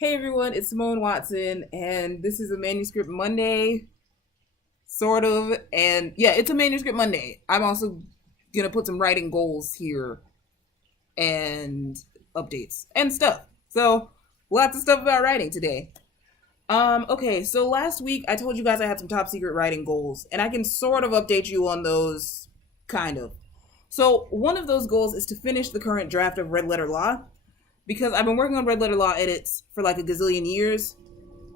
Hey everyone, it's Simone Watson, and this is a Manuscript Monday, sort of. And yeah, it's a Manuscript Monday. I'm also gonna put some writing goals here and updates and stuff. So, lots of stuff about writing today. Okay, so last week I told you guys I had some top secret writing goals, and I can sort of update you on those, kind of. So, one of those goals is to finish the current draft of Red Letter Law, because I've been working on Red Letter Law edits for like a gazillion years,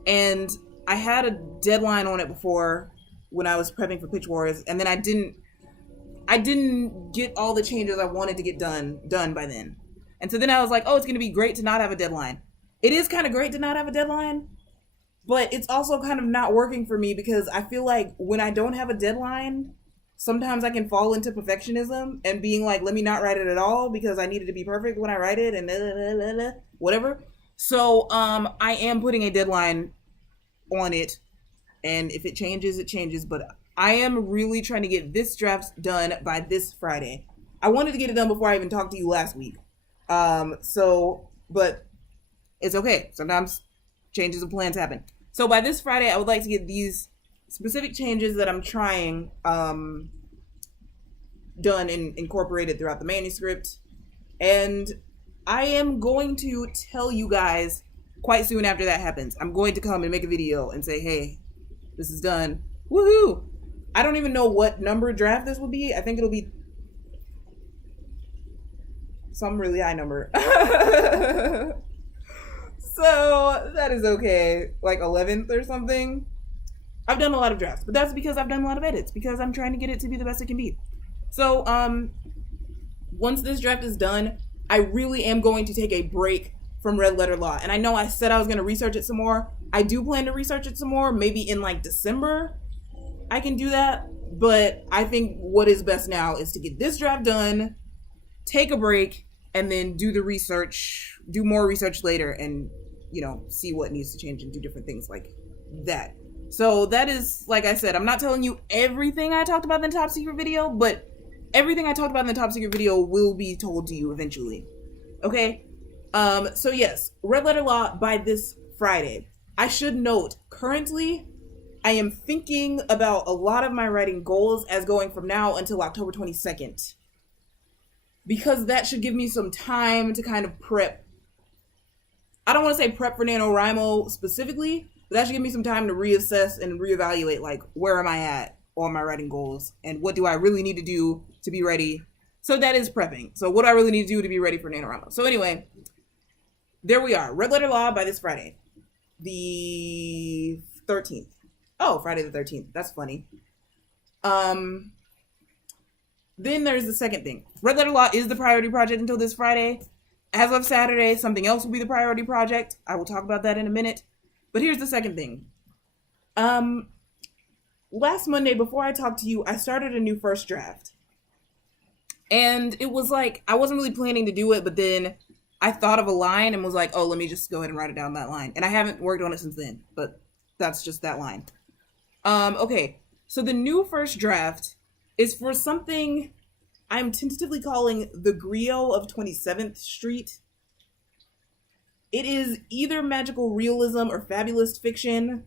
and I had a deadline on it before when I was prepping for Pitch Wars, and then I didn't get all the changes I wanted to get done by then. And so then I was like, oh, it's gonna be great to not have a deadline. It is kind of great to not have a deadline, but it's also kind of not working for me because I feel like when I don't have a deadline, sometimes I can fall into perfectionism and being like, let me not write it at all because I need it to be perfect when I write it and whatever. So I am putting a deadline on it, and if it changes, it changes. But I am really trying to get this draft done by this Friday. I wanted to get it done before I even talked to you last week. But it's okay. Sometimes changes of plans happen. So by this Friday, I would like to get these specific changes that I'm trying done and incorporated throughout the manuscript. And I am going to tell you guys quite soon after that happens. I'm going to come and make a video and say, hey, this is done. Woohoo! I don't even know what number draft this will be. I think it'll be some really high number. So that is okay. Like 11th or something. I've done a lot of drafts, but that's because I've done a lot of edits because I'm trying to get it to be the best it can be. So once this draft is done, I really am going to take a break from Red Letter Law. And I know I said I was going to research it some more. I do plan to research it some more, maybe in like December. I can do that, but I think what is best now is to get this draft done, take a break, and then do the research, do more research later, and see what needs to change and do different things like that. So that is, like I said, I'm not telling you everything I talked about in the top secret video, but everything I talked about in the top secret video will be told to you eventually. Okay? So yes, Red Letter Law by this Friday. I should note, currently, I am thinking about a lot of my writing goals as going from now until October 22nd. Because that should give me some time to kind of prep. I don't want to say prep for NaNoWriMo specifically, but that should give me some time to reassess and reevaluate, like, where am I at on my writing goals and what do I really need to do to be ready. So that is prepping. So what do I really need to do to be ready for NaNoWriMo? So anyway, there we are. Red Letter Law by this Friday, the 13th. Oh, Friday the 13th. That's funny. Then there's the second thing. Red Letter Law is the priority project until this Friday. As of Saturday, something else will be the priority project. I will talk about that in a minute. But here's the second thing. Last Monday, before I talked to you, I started a new first draft. And it was like, I wasn't really planning to do it, but then I thought of a line and was like, oh, let me just go ahead and write it down that line. And I haven't worked on it since then, but that's just that line. Okay, so the new first draft is for something I'm tentatively calling the Griot of 27th Street. It is either magical realism or fabulous fiction,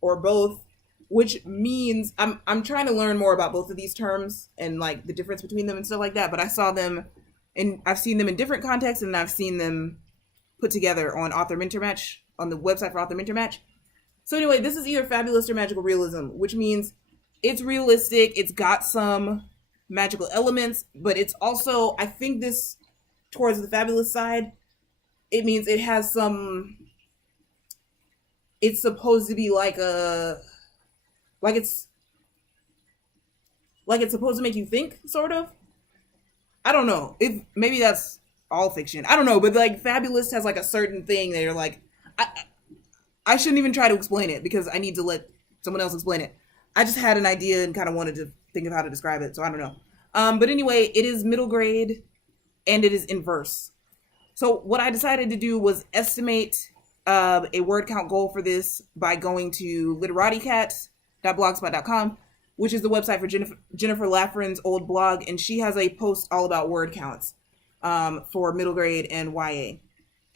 or both, which means I'm trying to learn more about both of these terms and like the difference between them and stuff like that. But I saw them and I've seen them in different contexts, and I've seen them put together on Author Mentor Match, on the website for Author Mentor Match. So anyway, this is either fabulous or magical realism, which means it's realistic, it's got some magical elements, but it's also, I think this, towards the fabulous side, it means it has some, it's supposed to be like it's supposed to make you think, sort of. I don't know. Maybe that's all fiction. I don't know, but like fabulous has like a certain thing that you're like, I shouldn't even try to explain it because I need to let someone else explain it. I just had an idea and kind of wanted to think of how to describe it, so I don't know. But anyway, it is middle grade and it is in verse. So what I decided to do was estimate a word count goal for this by going to literaticat.blogspot.com, which is the website for Jennifer Laffren's old blog, and she has a post all about word counts for middle grade and YA.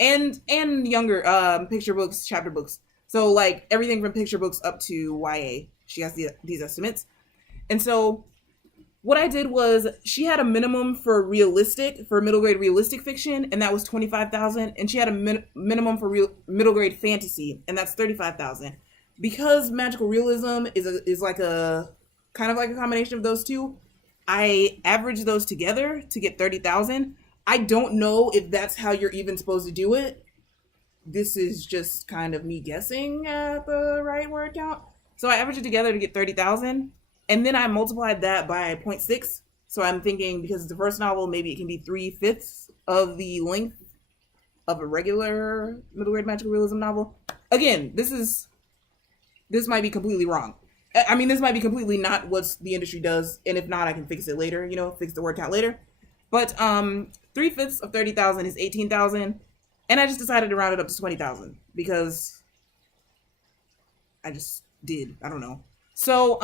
and younger picture books, chapter books. So like everything from picture books up to YA. She has these estimates. And so what I did was she had a minimum for middle grade realistic fiction, and that was 25,000, and she had a minimum for middle grade fantasy, and that's 35,000. Because magical realism is like a kind of like a combination of those two, I averaged those together to get 30,000. I don't know if that's how you're even supposed to do it. This is just kind of me guessing at the right word count. So I averaged it together to get 30,000. And then I multiplied that by zero point 0.6. So I'm thinking because it's the first novel, maybe it can be 3/5 of the length of a regular middle grade magical realism novel. Again, this might be completely wrong. I mean, this might be completely not what the industry does. And if not, I can fix it later, fix the word count later. But 3/5 of 30,000 is 18,000. And I just decided to round it up to 20,000 because I just did. I don't know. So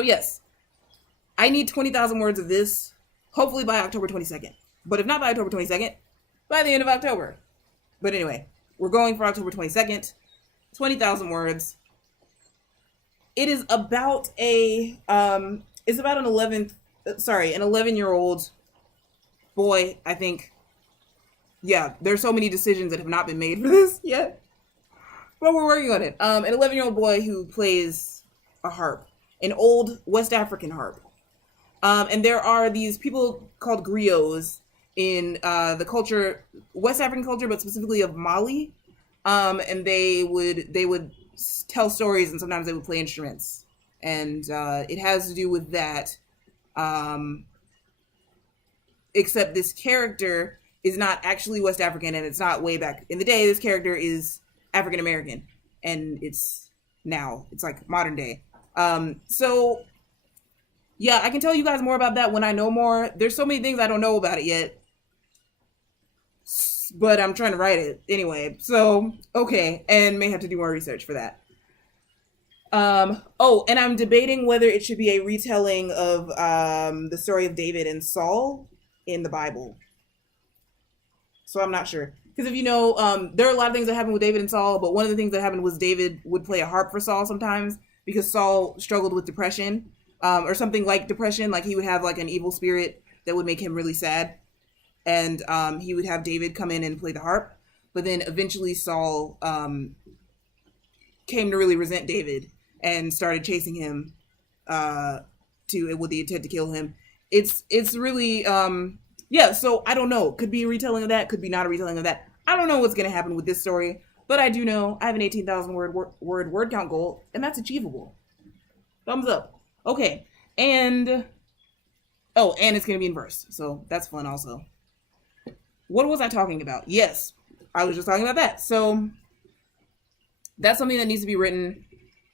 yes, I need 20,000 words of this, hopefully by October 22nd. But if not by October 22nd, by the end of October. But anyway, we're going for October 22nd, 20,000 words. It is about an 11-year-old boy, I think. Yeah, there's so many decisions that have not been made for this yet. But we're working on it. An 11-year-old boy who plays a harp, an old West African harp. And there are these people called griots in the culture, West African culture, but specifically of Mali. And they would tell stories, and sometimes they would play instruments. And it has to do with that. Except this character is not actually West African, and it's not way back in the day. This character is African American, and it's like modern day. So yeah, I can tell you guys more about that when I know more. There's so many things I don't know about it yet, but I'm trying to write it anyway. So okay, and may have to do more research for that. And I'm debating whether it should be a retelling of the story of David and Saul in the Bible. So I'm not sure. Because if you know, there are a lot of things that happened with David and Saul, but one of the things that happened was David would play a harp for Saul sometimes because Saul struggled with depression, or something like depression. Like he would have like an evil spirit that would make him really sad. And he would have David come in and play the harp. But then eventually Saul came to really resent David and started chasing him with the intent to kill him. It's really... yeah, so I don't know. Could be a retelling of that. Could be not a retelling of that. I don't know what's going to happen with this story. But I do know I have an 18,000 word count goal. And that's achievable. Thumbs up. Okay. And it's going to be in verse. So that's fun also. What was I talking about? Yes, I was just talking about that. So that's something that needs to be written.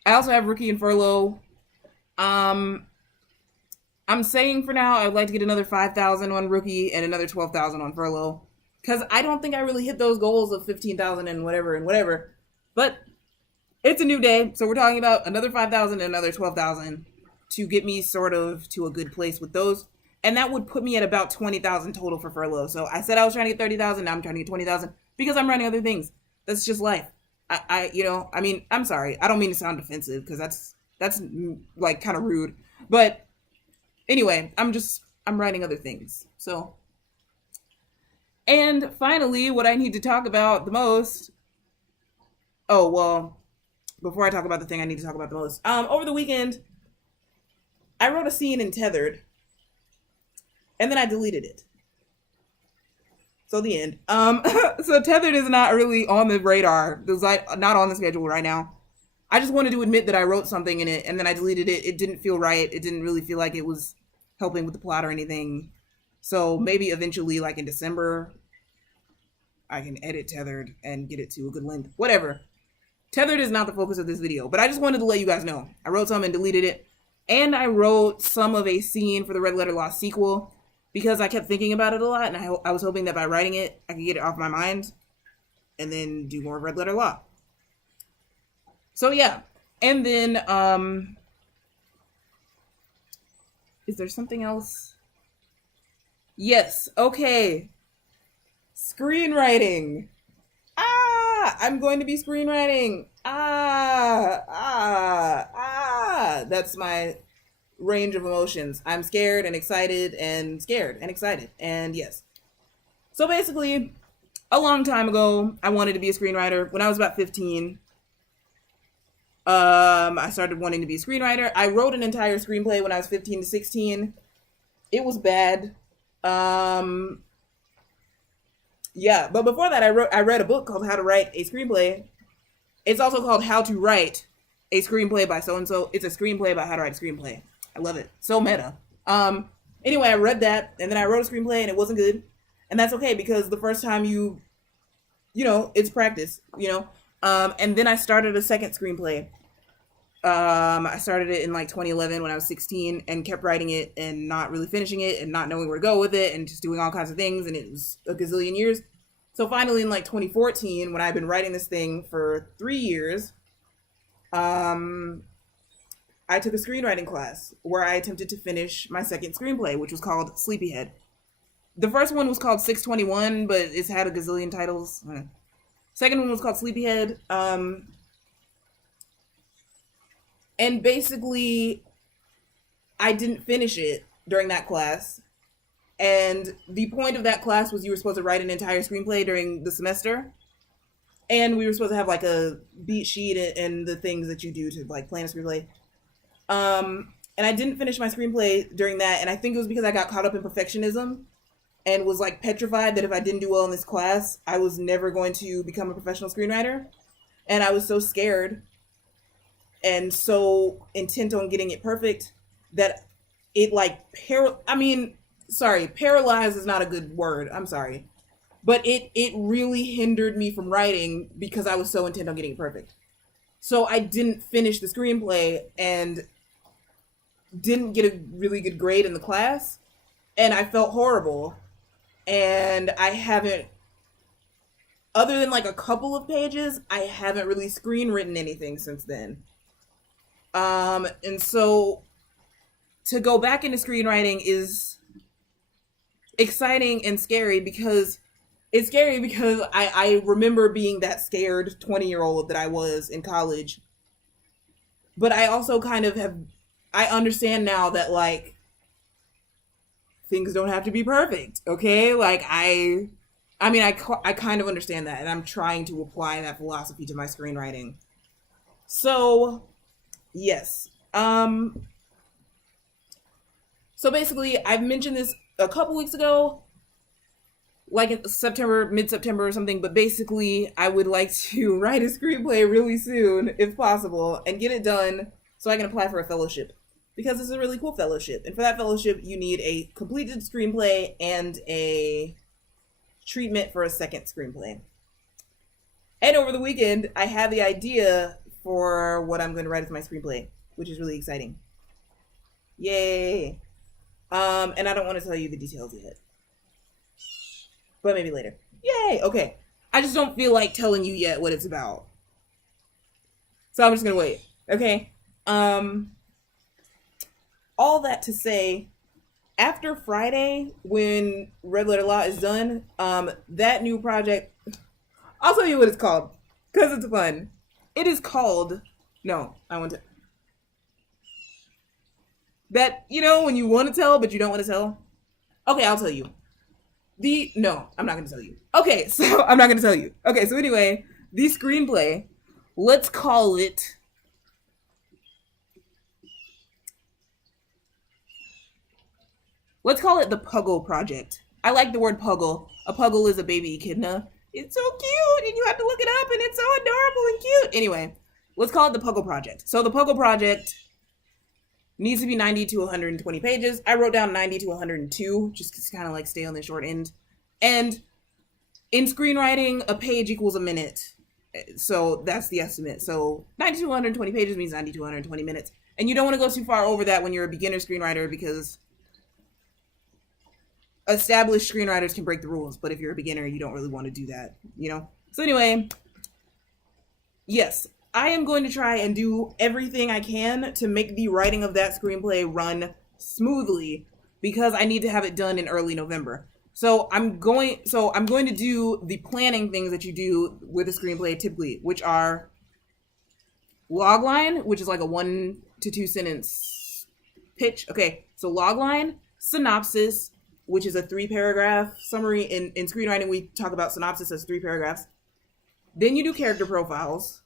I also have Rookie and Furlough. I'm saying for now, I'd like to get another 5,000 on Rookie and another 12,000 on Furlough. Because I don't think I really hit those goals of 15,000 and whatever. But it's a new day. So we're talking about another 5,000 and another 12,000 to get me sort of to a good place with those. And that would put me at about 20,000 total for Furlough. So I said I was trying to get 30,000. Now I'm trying to get 20,000 because I'm running other things. That's just life. I'm sorry. I don't mean to sound defensive because that's like kind of rude. But anyway, I'm writing other things. So, and finally, what I need to talk about the most. Oh, well, before I talk about the thing I need to talk about the most. Over the weekend, I wrote a scene in Tethered, and then I deleted it. So the end. So Tethered is not really on the radar. It's like not on the schedule right now. I just wanted to admit that I wrote something in it, and then I deleted it. It didn't feel right. It didn't really feel like it was helping with the plot or anything. So maybe eventually, like in December, I can edit Tethered and get it to a good length. Whatever. Tethered is not the focus of this video, but I just wanted to let you guys know. I wrote some and deleted it. And I wrote some of a scene for the Red Letter Law sequel because I kept thinking about it a lot, and I was hoping that by writing it, I could get it off my mind and then do more Red Letter Law. So yeah. And then, is there something else? Yes. Okay. Screenwriting. I'm going to be screenwriting. That's my range of emotions. I'm scared and excited and scared and excited. And yes. So basically, a long time ago, I wanted to be a screenwriter. When I was about 15, I started wanting to be a screenwriter. I wrote an entire screenplay when I was 15 to 16. It was bad. Yeah, but before that, I read a book called How to Write a Screenplay. It's also called How to Write a Screenplay by so-and-so. It's a screenplay about how to write a screenplay. I love it. So meta. Anyway, I read that, and then I wrote a screenplay, and it wasn't good. And that's okay, because the first time you know, it's practice, you know. And then I started a second screenplay. I started it in like 2011 when I was 16 and kept writing it and not really finishing it and not knowing where to go with it and just doing all kinds of things. And it was a gazillion years. So finally in like 2014, when I've been writing this thing for 3 years, I took a screenwriting class where I attempted to finish my second screenplay, which was called Sleepyhead. The first one was called 621, but it's had a gazillion titles. Second one was called Sleepyhead. And basically, I didn't finish it during that class. And the point of that class was you were supposed to write an entire screenplay during the semester. And we were supposed to have like a beat sheet and the things that you do to like plan a screenplay. And I didn't finish my screenplay during that. And I think it was because I got caught up in perfectionism and was like petrified that if I didn't do well in this class, I was never going to become a professional screenwriter. And I was so scared and so intent on getting it perfect that it like paralyzed is not a good word. I'm sorry. But it really hindered me from writing because I was so intent on getting it perfect. So I didn't finish the screenplay and didn't get a really good grade in the class. And I felt horrible. And I haven't, other than like a couple of pages, I haven't really screenwritten anything since then. And so to go back into screenwriting is exciting and scary because it's scary because I remember being that scared 20-year-old that I was in college. But I also kind of I understand now that like things don't have to be perfect, okay? Like I kind of understand that, and I'm trying to apply that philosophy to my screenwriting. So, yes. So basically, I've mentioned this a couple weeks ago, like in September, mid-September or something, but basically, I would like to write a screenplay really soon, if possible, and get it done so I can apply for a fellowship. Because it's a really cool fellowship. And for that fellowship, you need a completed screenplay and a treatment for a second screenplay. And over the weekend, I had the idea for what I'm going to write as my screenplay, which is really exciting. Yay! And I don't want to tell you the details yet. But maybe later. Yay! Okay. I just don't feel like telling you yet what it's about. So I'm just going to wait. Okay? All that to say, after Friday, when Red Letter Law is done, that new project, I'll tell you what it's called, because it's fun. It is called, no, I want to, that, you know, when you want to tell, but you don't want to tell? Okay, I'll tell you. No, I'm not going to tell you. Okay, so, I'm not going to tell you. Okay, so anyway, the screenplay, let's call it, the Puggle Project. I like the word Puggle. A Puggle is a baby echidna. It's so cute, and you have to look it up, and it's so adorable and cute. Anyway, let's call it the Puggle Project. So the Puggle Project needs to be 90 to 120 pages. I wrote down 90 to 102, just to kind of like stay on the short end. And in screenwriting, a page equals a minute. So that's the estimate. So 90 to 120 pages means 90 to 120 minutes. And you don't want to go too far over that when you're a beginner screenwriter because established screenwriters can break the rules, but if you're a beginner, you don't really want to do that, you know? So anyway, yes, I am going to try and do everything I can to make the writing of that screenplay run smoothly because I need to have it done in early November. So I'm going to do the planning things that you do with a screenplay typically, which are logline, which is like a 1 to 2 sentence pitch. Okay, so logline, synopsis, which is a 3-paragraph summary. In screenwriting, we talk about synopsis as 3 paragraphs. Then you do character profiles,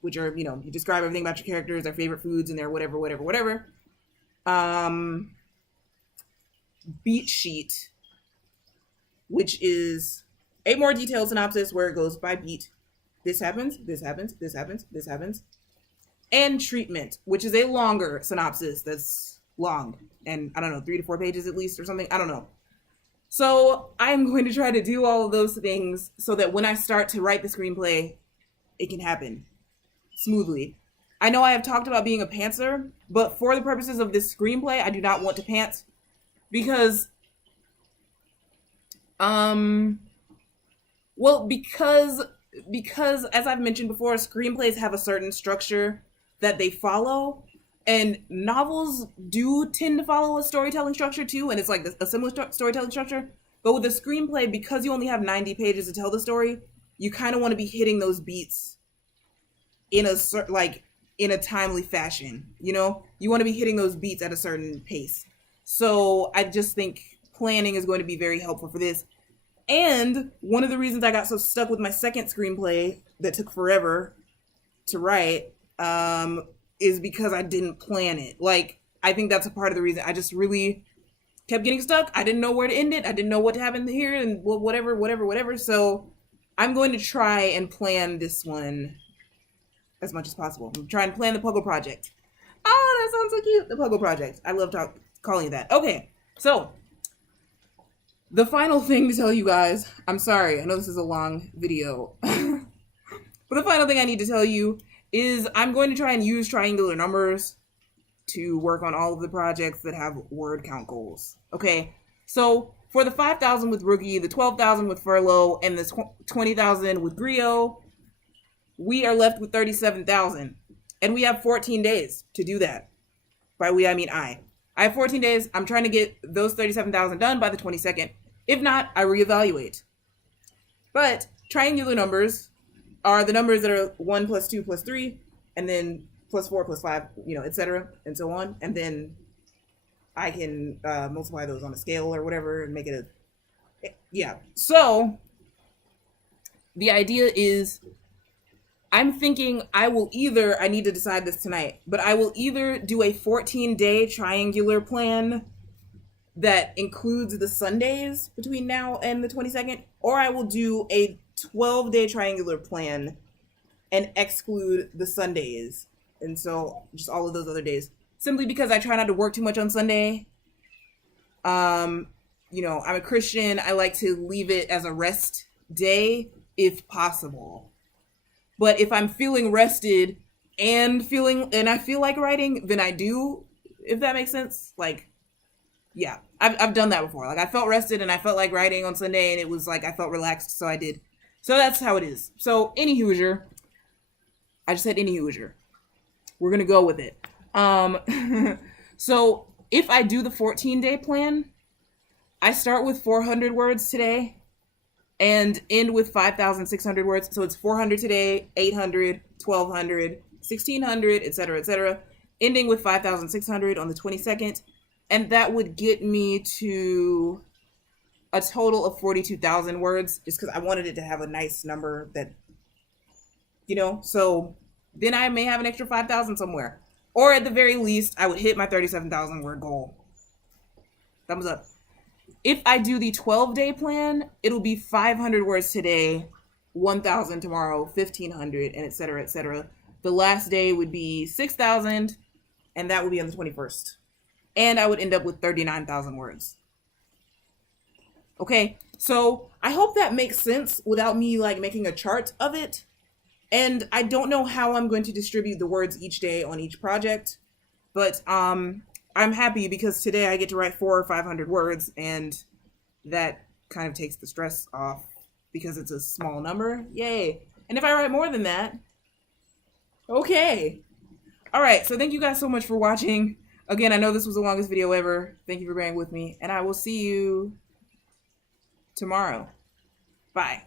which are, you describe everything about your characters, their favorite foods, and their whatever. Beat sheet, which is a more detailed synopsis where it goes by beat. This happens, this happens, this happens, this happens. And treatment, which is a longer synopsis that's long. And I don't know, 3 to 4 pages at least or something. I don't know. So I'm going to try to do all of those things so that when I start to write the screenplay, it can happen smoothly. I know I have talked about being a pantser, but for the purposes of this screenplay, I do not want to pant because, because as I've mentioned before, screenplays have a certain structure that they follow, and novels do tend to follow a storytelling structure too, and it's like a similar storytelling structure. But with a screenplay, because you only have 90 pages to tell the story, you kind of want to be hitting those beats in a timely fashion. You want to be hitting those beats at a certain pace. So I just think planning is going to be very helpful for this. And one of the reasons I got so stuck with my second screenplay that took forever to write is because I didn't plan it. Like, I think that's a part of the reason. I just really kept getting stuck. I didn't know where to end it. I didn't know what to happen here and whatever. So I'm going to try and plan this one as much as possible. I'm trying to plan the Puggle Project. Oh, that sounds so cute. The Puggle Project. I love calling it that. Okay, so the final thing to tell you guys, I'm sorry, I know this is a long video, but the final thing I need to tell you is I'm going to try and use triangular numbers to work on all of the projects that have word count goals. Okay, so for the 5,000 with Rookie, the 12,000 with Furlough, and the 20,000 with Griot, we are left with 37,000. And we have 14 days to do that. By we, I mean I. I have 14 days. I'm trying to get those 37,000 done by the 22nd. If not, I reevaluate. But triangular numbers are the numbers that are 1 plus 2 plus 3, and then plus 4 plus 5, etc., and so on. And then I can multiply those on a scale or whatever and make it yeah. So the idea is, I'm thinking I need to decide this tonight, but I will either do a 14-day triangular plan that includes the Sundays between now and the 22nd, or I will do a 12-day triangular plan and exclude the Sundays. And so just all of those other days, simply because I try not to work too much on Sunday. I'm a Christian. I like to leave it as a rest day if possible. But if I'm feeling rested and I feel like writing, then I do, if that makes sense. Like, yeah, I've done that before. Like, I felt rested and I felt like writing on Sunday, and it was like I felt relaxed, so I did. So that's how it is. So any Hoosier, I just said any Hoosier. We're gonna go with it. So if I do the 14-day plan, I start with 400 words today and end with 5,600 words. So it's 400 today, 800, 1,200, 1,600, etc., ending with 5,600 on the 22nd. And that would get me to a total of 42,000 words, just because I wanted it to have a nice number that, so then I may have an extra 5,000 somewhere. Or at the very least, I would hit my 37,000 word goal. Thumbs up. If I do the 12-day plan, it'll be 500 words today, 1,000 tomorrow, 1,500, and etc. The last day would be 6,000, and that would be on the 21st. And I would end up with 39,000 words. Okay, so I hope that makes sense without me making a chart of it. And I don't know how I'm going to distribute the words each day on each project, but I'm happy because today I get to write 400 or 500 words, and that kind of takes the stress off because it's a small number. Yay. And if I write more than that, okay. All right, so thank you guys so much for watching. Again, I know this was the longest video ever. Thank you for bearing with me, and I will see you tomorrow. Bye.